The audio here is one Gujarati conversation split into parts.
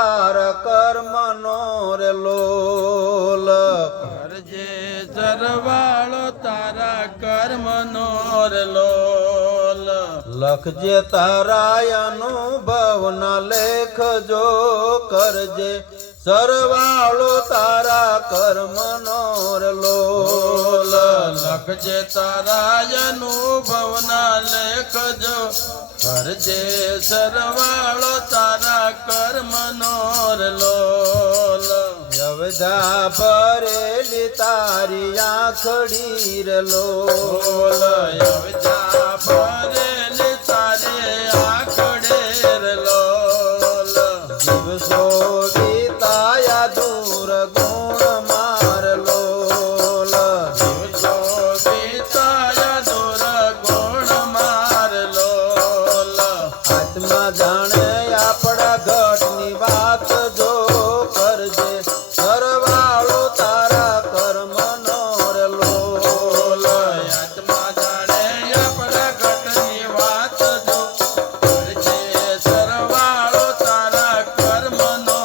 તારા કર્મનો રે લોલ કરજે સરવાળો તારા કર્મનો રે લોલ લખજે તારા અનુભવના લેખજો કરજે સરવાળો તારા કર્મનો રે લોલ લખજે તારા અનુભવના લેખજો કરજે સરવાળો તારા કર્મનો રે લોલ અવધા ભરેલી તારી આંખડી રે લોલ અવધા ભરેલી તારી આંખડે રે લોલ દિવસો વીતાયા દૂર ગુણ માર લોલ દિવસો વીતાયા દૂર ગુણ માર લોલ આત્મા જાણે આપણા ઘટની વાત જો કરજે સરવાળો તારા કર્મનો રે લોલ આત્મા જાણે આપણા ઘટની વાત જો કરજે સરવાળો તારા કર્મનો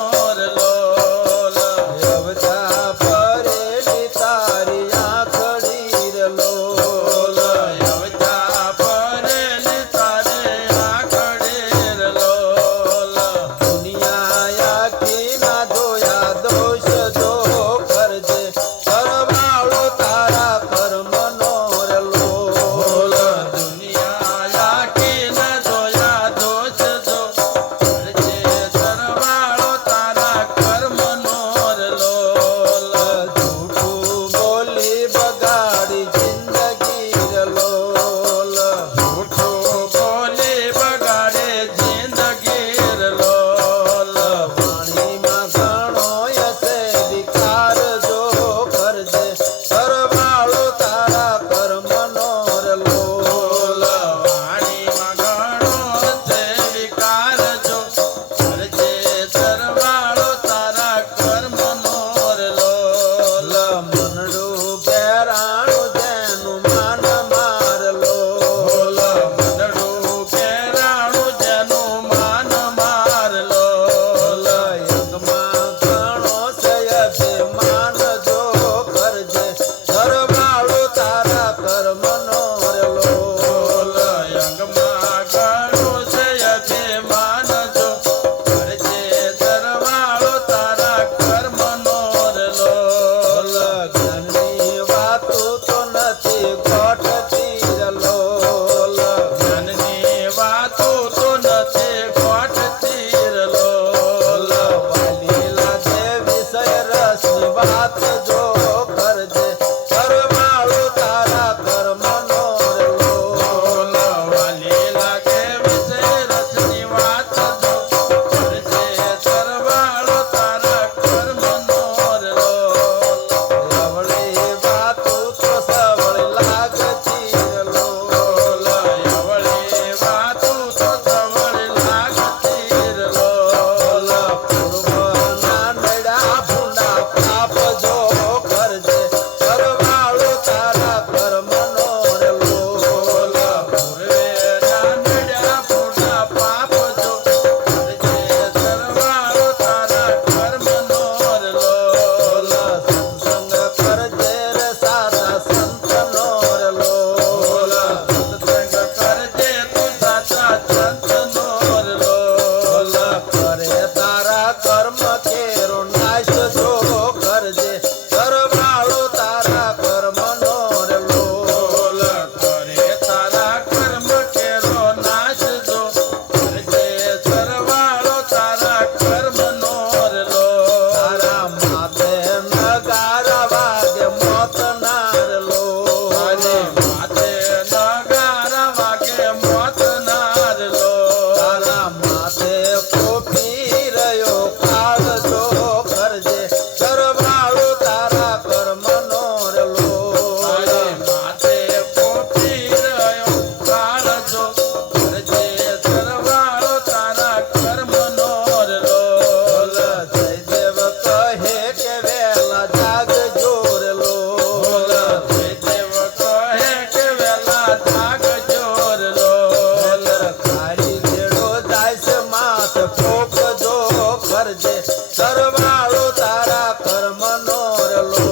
કરજે સરવાળો તારા કર્મનો રે લોલ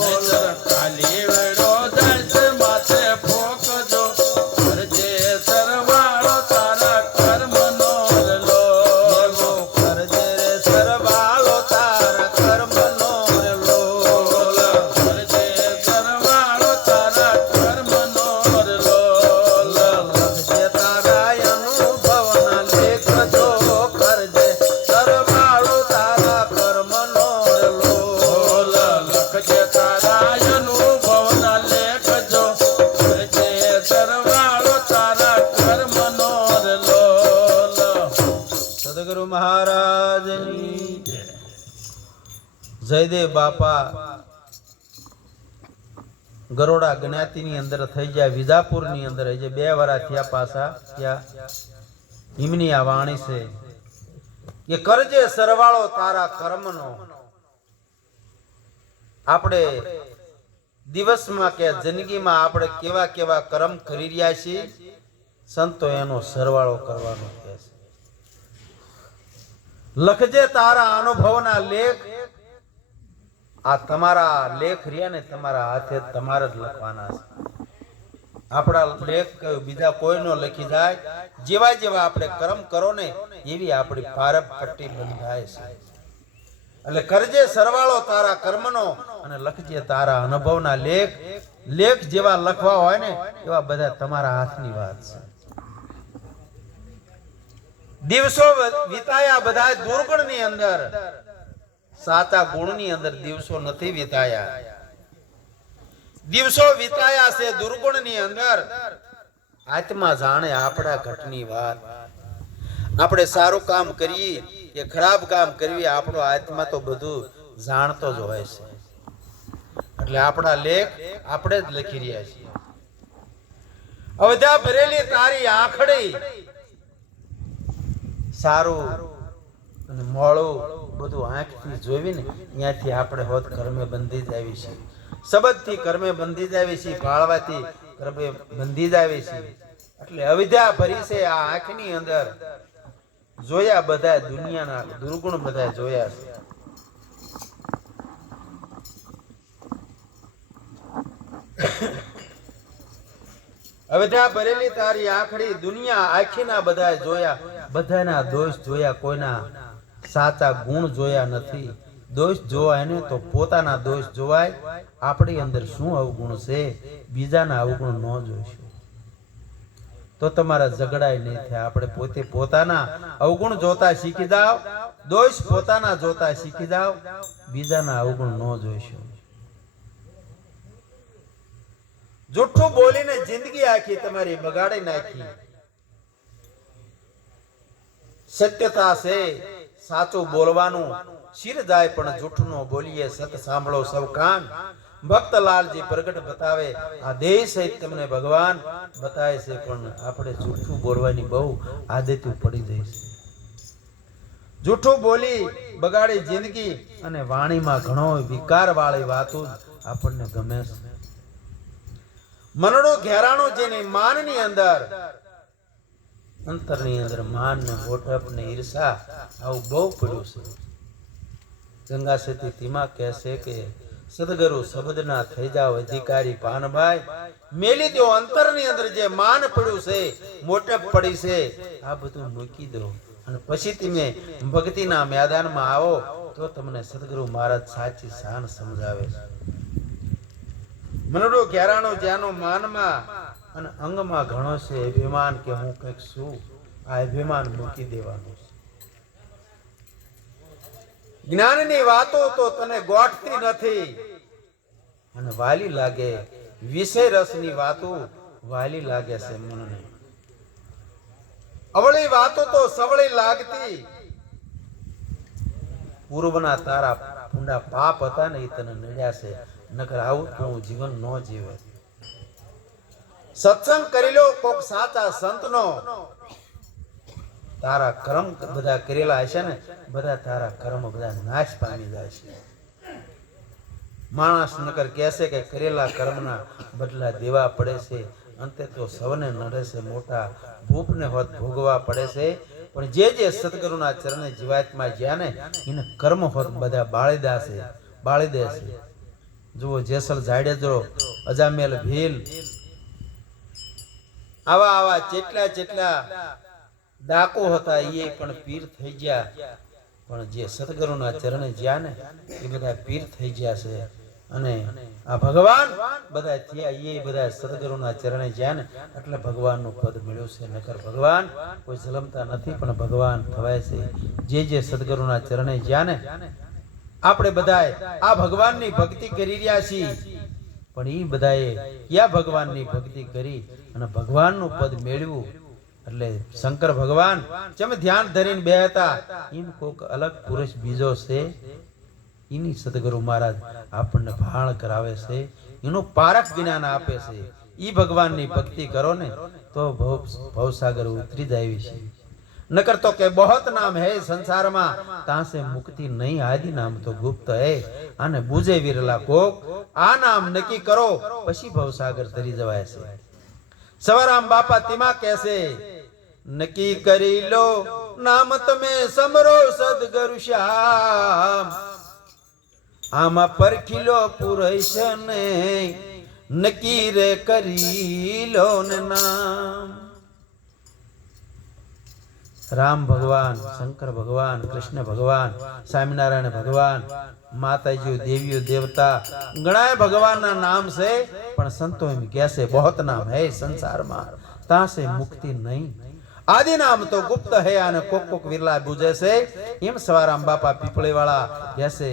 નહીંતર ખાલી વેળો જશે માથે ફોકજો કરજે સરવાળો તારા કર્મનો રે લોલ એવો કરજે રે સરવાળો તારા કર્મનો રે લોલ કરજે સરવાળો તારા કર્મનો રે લોલ લખજે તારા અનુભવના લેખ જો કરજે સરવાળો તારા કર્મનો રે લોલ લખજે તારા અનુભવના લેખજો કરજે સરવાળો તારા કર્મનો રે લોલ સદગુરુ મહારાજની જયદેવ બાપા ગરોડા જ્ઞાતિની અંદર થઈ જાય વિજાપુરની અંદર હજી 2 વરા થયા પાછા ત્યાં હિમની આ વાણી છે કે કરજે સરવાળો તારા કર્મનો આપણે દિવસમાં કે જિંદગીમાં આપણે કેવા કેવા કર્મ કરી રહ્યા છીએ સંતો એનો સરવાળો કરવાનો કહે છે લખજે તારા અનુભવના લેખ આ તમારા લેખ રહ્યા ને તમારા હાથે તમારે જ લખવાના છે આપણા લેખ બીજા કોઈનો લખી જાય જેવા જેવા આપણે કર્મ કરો ને એવી આપણી પારબ પટ્ટી બંધાય છે એટલે કરજે સરવાળો તારા કર્મનો અને લખજે તારા અનુભવના લેખ લેખ જેવા લખવા હોય ને એવા બધા તમારા હાથની વાત છે દિવસો વિતાયા બધા દુર્ગુણની અંદર સાચા ગુણની અંદર દિવસો નથી વિતાયા દિવસો વિતાયા છે દુર્ગુણની અંદર આત્મા જાણે આપણા ઘટની વાત આપણે સારું કામ કરીએ કે ખરાબ કામ કરીએ આપણો આત્મા તો બધું જાણતો જ હોય છે એટલે આપણા લેખ આપણે જ લખી રહ્યા છીએ અવધા ભરેલી તારી આંખડી સારું અને મોળું બધું આંખથી જોવી ને ત્યાંથી આપણે હોત કર્મે બંધી જ આવી છે શબ્દથી કર્મે બંધી જ આવી છે ભાળવાથી કર્મે બંધી જ આવી છે એટલે અવિદ્યા ભરી છે આ આંખની અંદર જોયા બધા દુનિયાના દુર્ગુણ બધા જોયા છે અવિદ્યા ભરેલી તારી આંખડી દુનિયા આખીના બધા જોયા બધાના દોષ જોયા કોઈના સાચા ગુણ જોયા નથી દોષ જોવાય ને તો પોતાના દોષ જોવાય આપણી અંદર શું અવગુણ છે બીજાના અવગુણ ન જોઈશું તો તમારા ઝઘડાય નહીં થાય આપણે પોતે પોતાના અવગુણ જોતા શીખી જાઓ દોષ પોતાના જોતા શીખી જાઓ બીજાના અવગુણ ન જોઈશું જૂઠું બોલીને જિંદગી આખી તમારી બગાડી નાખી સત્યતા છે સાચું બોલવાનું શિર જાય પણ જૂઠું ન બોલીએ સત સાંભળો સૌ કાન ભક્તલાલજી પ્રગટ બતાવે આ દેહ સહિત તમને ભગવાન બતાવે છે પણ આપણે જૂઠું બોલવાની બહુ આદત પડી જાય છે જૂઠું બોલી બગાડી જિંદગી અને વાણીમાં ઘણો વિકાર વાળી વાતો આપણને ગમે છે મનડો ઘેરાણો જેની માનની અંદર અંતરની અંદર માન ને મોટપ ને ઈર્ષા આવું બહુ પડ્યું છે ગંગા સતી તેમાં કહેશે કે સદગુરુ શબ્દના થઈ જાવ અધિકારી પાનભાઈ મેલી દો અંતરની અંદર જે માન પડ્યું છે મોટપ પડી છે આ બધું મૂકી દો અને પછી તમે ભક્તિના મેદાનમાં આવો તો તમને સદગુરુ મહારાજ સાચી શાન સમજાવે છે મનડો ઘેરાણો જ્યાંનો માનમાં અને અંગમાં ઘણો છે અભિમાન કે હું કંઈક છું આ અભિમાન મૂકી દેવાનું છે જ્ઞાનની વાતો તો તને ગોઠતી નથી અને વાલી લાગે વિષય રસની વાતો વાલી લાગે છે મનને અવળી વાતો તો સવળી લાગતી પૂર્વના તારા પૂંડા પાપ હતા ને એ તને નડ્યા છે નકર આવું તો જીવન ન જીવે સત્સંગ કરી લો કોક સાચા સંતનો તારા કર્મ બધા કરેલા હશે ને બધા તારા કર્મ બધા નાશ પામી જાય છે માણસ નકર કહેશે કે કરેલા કર્મના બદલા દેવા પડે છે અંતે તો સૌને નડે છે મોટા ભૂપને હોત ભોગવા પડે છે પણ જે સદગુરુના ચરણે જીવાત્મા જ્યાં ને એને કર્મ હોત બધા બાળી દેશે. જુઓ જેસલ જાડેજો, અજામેલ ભીલ, આવા જેટલા ડાકો હતા એ પણ પીર થઈ ગયા. પણ જે સદગુરુના ચરણે જ્યાં ને એ બધા પીર થઈ ગયા છે. અને આ ભગવાન બધા થયા એ બધા સદગુરુના ચરણે જ્યાં ને એટલે ભગવાનનું પદ મળ્યું છે. નકર ભગવાન કોઈ ઝલમતા નથી પણ ભગવાન થવાય છે. જે સદગુરુના ચરણે જ્યાં ને આપણે બધાએ આ ભગવાનની ભક્તિ કરી રહ્યા છીએ. પણ એ બધાએ કયા ભગવાનની ભક્તિ કરી અને ભગવાનનું પદ મેળવ્યું. એટલે શંકર ભગવાન જેમ ધ્યાન ધરીને બેહતા એમ કોઈક અલગ પુરુષ બીજો છે. એની સદગુરુ મહારાજ આપણને ભાણ કરાવે છે, એનું પારખ જ્ઞાન આપે છે. ઈ ભગવાનની ભક્તિ કરો ને તો ભવસાગર ઉતરી જાય છે. નકર તો કે બહોત નામ હે સંસારમાં, ત્યાં से મુક્તિ નહીં, આદિ નામ તો ગુપ્ત હે. આને બુજે વિરલા કોક, આ નામ નક્કી કરો પછી ભવસાગર તરી જવાય છે. સવારામ બાપા તેમાં કહેશે, નક્કી કરી લો નામ તમે સમરો સદગુરુ શ્યામ, આમાં પરખીલો પુરુષ ને નક્કી રે કરી લો ને નામ. રામ ભગવાન, શંકર ભગવાન, કૃષ્ણ ભગવાન, સ્વામિનારાયણ ભગવાન, માતાજી, દેવીઓ, દેવતા ઘણા ભગવાનના નામ છે. પણ સંતો એમ કહેશે બહોત નામ હે સંસારમાં, ત્યાં से મુક્તિ નહીં, આદિ નામ તો ગુપ્ત હે. અને કોક વિરલા બુજે છે. એમ સવારામ બાપા પીપળી વાળા કહેશે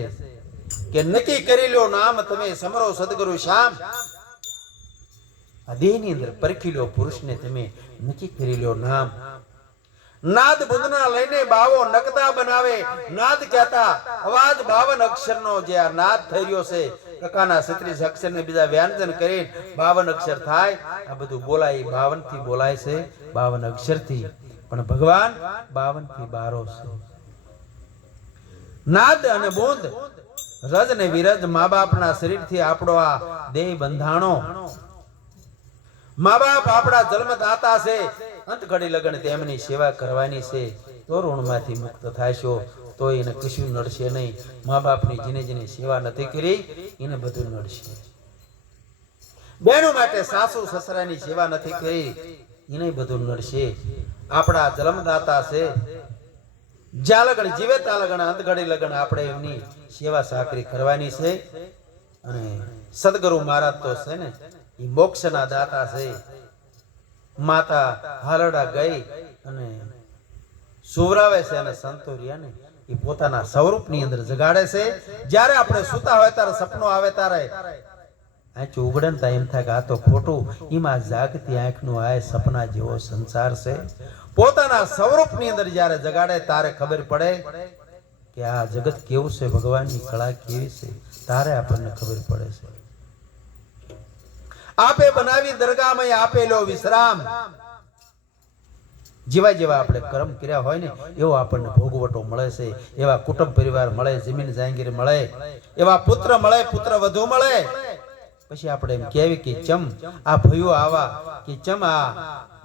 કે નક્કી કરી લો નામ તમે સમરો સદગુરુ શ્યામ, આ દેહની અંદર પરખી લો પુરુષને તમે નક્કી કરી લો નામ. નાદ બુંદના લઈને બાવો નકતા બનાવે, નાદ કહેતા અવાજ 52 અક્ષરનો જે આ નાદ થઈ રહ્યો છે, કકાના 36 અક્ષર ને બીજા વ્યંજન કરીને 52 અક્ષર થાય. આ બધું બોલાય 52 થી બોલાય છે, 52 અક્ષર થી. પણ ભગવાન 52 થી 12 છે. નાદ અને બુંદ, રજ ને વિરજ, મા બાપના શરીરથી આપણો આ દેહ બંધાણો. મા બાપ આપણા જન્મદાતા છે. અંત ઘડી લગન તેમની સેવા કરવાની છે તો ઋણમાંથી મુક્ત થાશો. તો એને કશું નડશે નહીં. મા બાપની જેને સેવા નથી કરી એને બધું નડશે. બહેનો માટે સાસુ સસરાની સેવા નથી કરી એને બધું નડશે. આપણા જન્મદાતા છે. જ્યાં લગન જીવે ત્યાં લગન અંત ઘડી લગન આપણે એમની સેવા સાકરી કરવાની છે. અને સદગુરુ મહારાજ તો છે ને એ મોક્ષના દાતા છે. માતા હાલડા ગઈ અને સુવરાવે છે અને સંતો રહ્યા ને એ પોતાના સ્વરૂપની અંદર જગાડે છે. જ્યારે આપણે સુતા હોય ત્યારે સપનો આવે ત્યારે આંખ ઉગડે ને એમ થાય કે આ તો ખોટું. એમાં જાગતી આંખનું આ સપના જેવો સંસાર છે. પોતાના સ્વરૂપની અંદર જ્યારે જગાડે ત્યારે ખબર પડે કે આ જગત કેવું છે, ભગવાનની કળા કેવી છે, ત્યારે આપણને ખબર પડે છે. આપે બનાવી દરગાહમાં આપેલો વિશ્રામ. જેવા આપણે કર્મ કર્યા હોય ને એવો આપણને ભોગવટો મળે છે. એવા કુટુંબ પરિવાર મળે, જમીન જાગીર મળે, એવા પુત્ર મળે, પુત્ર વધુ મળે. પછી આપણે એમ કહેવી કે ચમ આ ભયો આવા, કે ચમ આ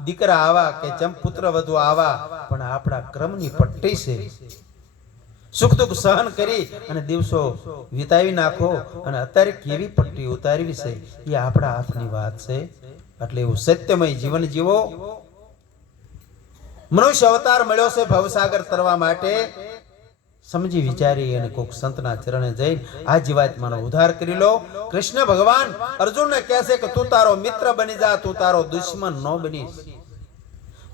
દીકરા આવા, કે ચમ પુત્ર વધુ આવા. પણ આપણા કર્મની પટ્ટી છે. સુખ દુઃખ સહન કરી અને દિવસો વિતાવી નાખો અને અત્યારે કેવી પટ્ટી ઉતારવી છે એ આપણા હાથની વાત છે. એટલે એવું સત્યમય જીવન જીવો. મનુષ્ય અવતાર મળ્યો છે ભવસાગર તરવા માટે. સમજી વિચારી અને કોક સંતના ચરણે જઈને આ જીવાત્માનો ઉદ્ધાર કરી લો. કૃષ્ણ ભગવાન અર્જુનને કહે છે કે તું તારો મિત્ર બની જા, તું તારો દુશ્મન ન બનીશ.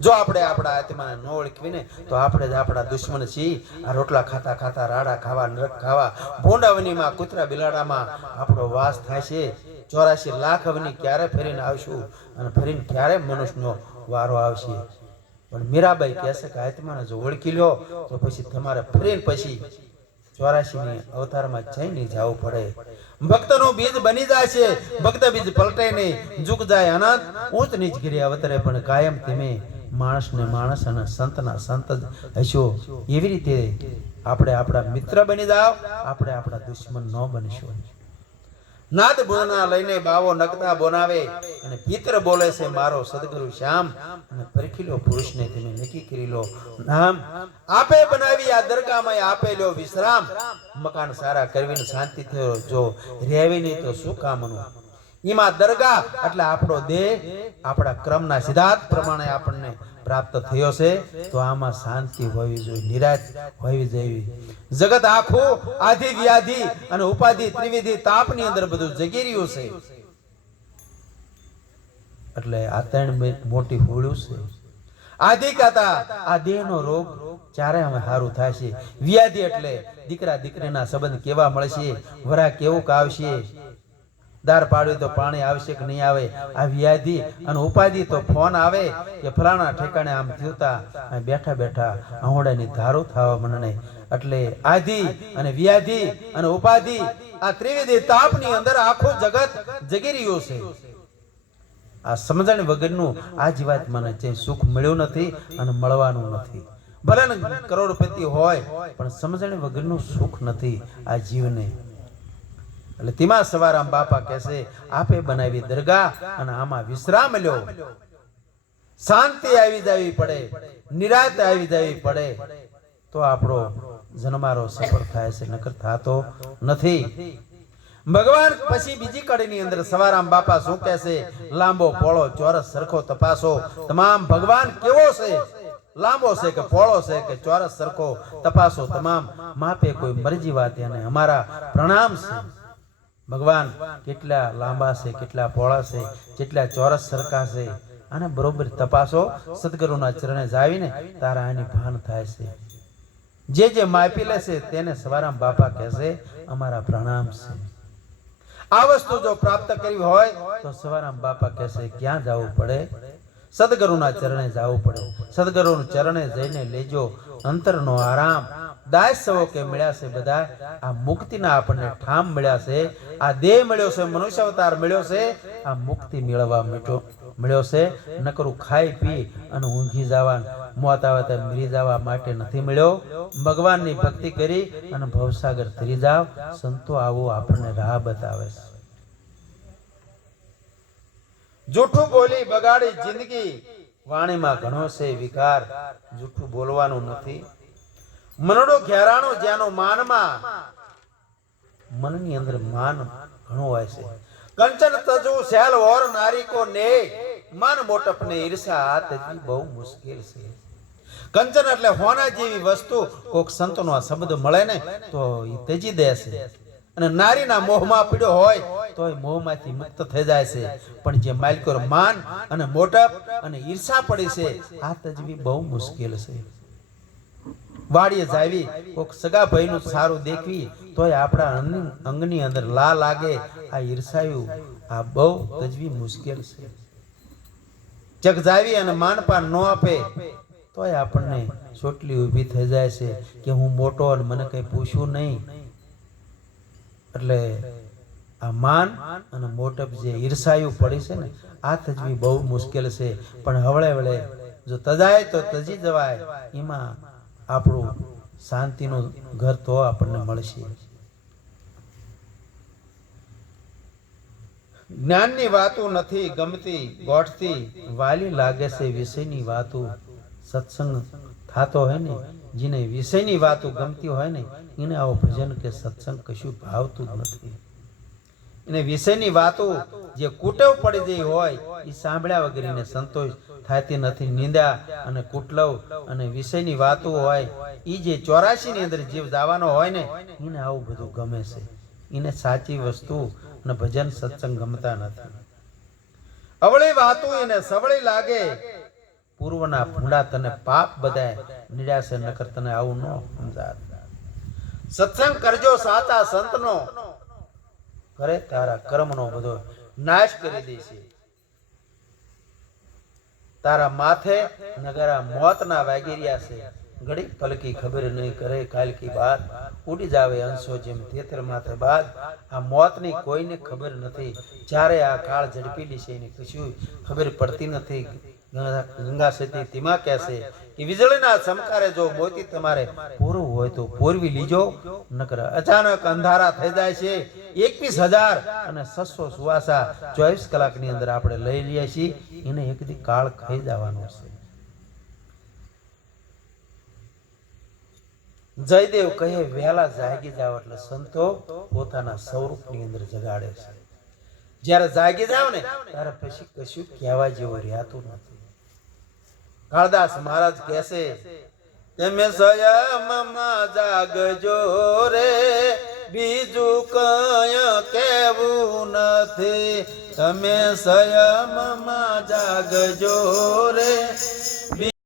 જો આપણે આપણા આત્માને ન ઓળખવીને તો આપણે જ આપણા દુશ્મન છીએ. આ રોટલા ખાતા ખાતા રાડા ખાવા, નરક ખાવા, ભોંડાવનીમાં કૂતરા બિલાડામાં આપણો વાસ થાય છે. 84 લાખ અવની ક્યારે ફરીને આવશું અને ફરીને ક્યારે મનુષ્યનો વારો આવશે. પણ મીરાબાઈ કહે છે કે આત્માને જો ઓળખી લો તો પછી તમારે ફરીને પછી 84ની અવતારમાં જઈને જવું પડે. ભક્તનું બીજ બની જાય છે, ભક્ત બીજ પલટે નહીં, ઝુક જાય અનંત, ઊંચ નીચ ગીરી અવતરે પણ કાયમ તમે માણસને માણસ અને સંતના સંત જ હશો. એવી રીતે આપણે આપણા મિત્ર બની જાઓ, આપણે આપણા દુશ્મન ન બનશો. નાદ બોના લઈને બાવો નકતા બોનાવે અને પિત્ર બોલે છે મારો સદગુરુ શ્યામ અને પરખીલો પુરુષને તમે નક્કી કરી લો નામ આપે બનાવી આ દરગાહમાં આપે લો વિશ્રામ મકાન સારા કરવીને શાંતિ થયો જો રહેવી નહીં તો શું કામનું એમાં દરગાહ એટલે આપણો દેહ આપણા ક્રમના સિદ્ધાંત પ્રમાણે આપણને પ્રાપ્ત થયો છે તો આમાં શાંતિ હોવી જોઈએ નિરાશ હોવી જોઈએ જગત આખું આધિ વ્યાધિ અને ઉપાધિ ત્રિવિધિ તાપની અંદર બધું જગી રહ્યું છે એટલે આ ત્રણ મોટી હોળ્યું છે આધિ કથા આ દેહનો રોગ ચારે અમે સારું થાય છે વ્યાધિ એટલે દીકરા દીકરીના સંબંધ કેવા મળશે વરા કેવું આવશે દાર પાડ્યું તો પાણી આવશે કે નહીં આવે આ વ્યાધિ અને ઉપાધિ તો ફોન આવે કે ફલાણા ઠેકાણે આમ થયુંતા બેઠા બેઠા આહોડાની ધારો થવા મને એટલે આધિ અને વ્યાધિ અને ઉપાધિ આ ત્રિવિધિ તાપની અંદર આખું જગત જગી રહ્યું છે આ સમજણ વગરનું આ જીવાત મને જે સુખ મળ્યું નથી અને મળવાનું નથી ભલે ને કરોડપતિ હોય પણ સમજણ વગરનું સુખ નથી આ જીવને એટલે તેમાં સવારામ બાપા કહેશે આપે બનાવી દરગાહ અને આમાં વિશ્રામ લ્યો શાંતિ આવી જવી પડે નિરાંત આવી જવી પડે તો આપણો જન્મારો સફળ થાય છે નકર થતો નથી ભગવાન પછી બીજી કડીની અંદર સવારામ બાપા શું કહેશે લાંબો પોળો ચોરસ સરખો તપાસો તમામ ભગવાન કેવો છે લાંબો છે કે પોળો છે કે ચોરસ સરખો તપાસો તમામ માપે કોઈ મરજી વાત અને અમારા પ્રણામ છે ભગવાન કેટલા લાંબા છે કેટલા પોળા છે કેટલા ચોરસ સરખા છે આને બરોબર તપાસો સદગુરુના ચરણે જાવીને તારા આની ભાન થાય છે જે માપી લેશે તેને સવારામ બાપા કહેશે અમારા પ્રણામ છે આ વસ્તુ જો પ્રાપ્ત કરવી હોય તો સવારામ બાપા કહેશે ક્યાં જવું પડે સદગુરુના ચરણે જવું પડે સદગુરુના ચરણે જઈને લેજો અંતરનો આરામ દાસ સવો કે મળ્યા છે બધા આ મુક્તિના આપણને ઠામ મળ્યા છે આ દેહ મળ્યો છે મનુષ્ય અવતાર મળ્યો છે આ મુક્તિ મેળવવા મળ્યો છે નકરું ખાઈ પી અને ઊંઘી જવા મોત આવે તો મરી જવા માટે નથી મળ્યો ભગવાનની ભક્તિ કરી અને ભવસાગર તરી જાવ સંતો આવો આપણને રાહ બતાવે છે જૂઠું બોલી બગાડી જિંદગી વાણીમાં ઘણો છે વિકાર જૂઠું બોલવાનું નથી મનડો ઘેરાણો જેનો માનમાં મનની અંદર માન ઘણો હોય છે કંચન તજુ સેલ ઓર નારી કો ને માન મોટપ ને ઈર્ષા આ તજી બહુ મુશ્કેલ છે કંચન એટલે હોના જેવી વસ્તુ કોક સંતનો આ શબ્દ મળે ને તો એ તેજી દે છે અને નારીના મોહમાં પીડ્યો હોય તો એ મોહમાંથી મુક્ત થઈ જાય છે પણ જે માલિકોર માન અને મોટપ અને ઈર્ષા પડી છે આ તજવી બહુ મુશ્કેલ છે વાડીએ જાવી કોક સગા ભાઈનું સારું દેખવી તોય આપણા અંગની અંદર લા લાગે આ ઈર્ષાયું આ બહુ તજવી મુશ્કેલ છે જગ જાવી અને માનપાન ન આપે તોય આપણને ચોટલી ઊભી થઈ જાય છે કે હું મોટો અને મને કઈ પૂછ્યું નહીં એટલે આ માન અને મોટપ જે ઈર્ષાયું પડી છે ને આ તજવી બહુ મુશ્કેલ છે પણ હવળે વળે જો તજાય તો તજી જવાય એમાં આપણું શાંતિનું ઘર તો આપણને મળશે જ્ઞાનની વાતો નથી ગમતી ગોઠતી વાલી લાગે છે વિષયની વાતો સત્સંગ થાતો હોય ને જેને વિષયની વાતો ગમતી હોય ને એને આવો ભજન કે સત્સંગ કશું ભાવતું જ નથી એને વિષયની વાતો જે કુટવ પડી ગઈ હોય એ સાંભળ્યા વગર એને સંતોષ થતી નથી નિંદા અને કુટલવ અને વિષયની વાતો હોય એ જે 84 ની અંદર જીવ જવાનો હોય ને એને આવું બધું ગમે છે એને સાચી વસ્તુ અને ભજન સત્સંગ ગમતા નથી અવળી વાતો એને સવળી લાગે પૂર્વના ભૂંડા તને પાપ બધાય નિરાશે નકર તને આવું ન સમજાત સત્સંગ કરજો સાચા સંતનો કરે તારા કર્મનો બધો નાશ કરી દેશે તારા માથે નગરા મોતના વાગીરિયા છે ઘડી પલકી ખબર નહીં કરે કાલ કી બાત ઉડી જાવે અંશો જેમ તેતર માથે બાદ આ મોતની કોઈને ખબર નથી જ્યારે આ કાળ ઝડપી લેશે એની કશું ખબર પડતી નથી ગંગા સતી તેમાં કહેશે કે વીજળીના ચમકારે જો મોતી તમારે પૂરું હોય તો પૂરવી લીજો નકર અચાનક અંધારા થઈ જાય છે 21,000 અને 600 સુવાસા 24 કલાકની અંદર આપણે લઈ લઈએ છીએ. એને એક દી કાળ ખાઈ જવાનો છે. જયદેવ કહે વહેલા જાગી જાવ એટલે સંતો પોતાના સ્વરૂપની અંદર જગાડે છે. જ્યારે જાગી જાવ ને ત્યારે પછી કશું કહેવા જેવું રહેતું નથી. કાળદાસ મહારાજ કહેશે તમે સંયમમાં જાગજો રે, બીજું કઈ કેવું નથી. તમે સંયમમાં જાગજો રે.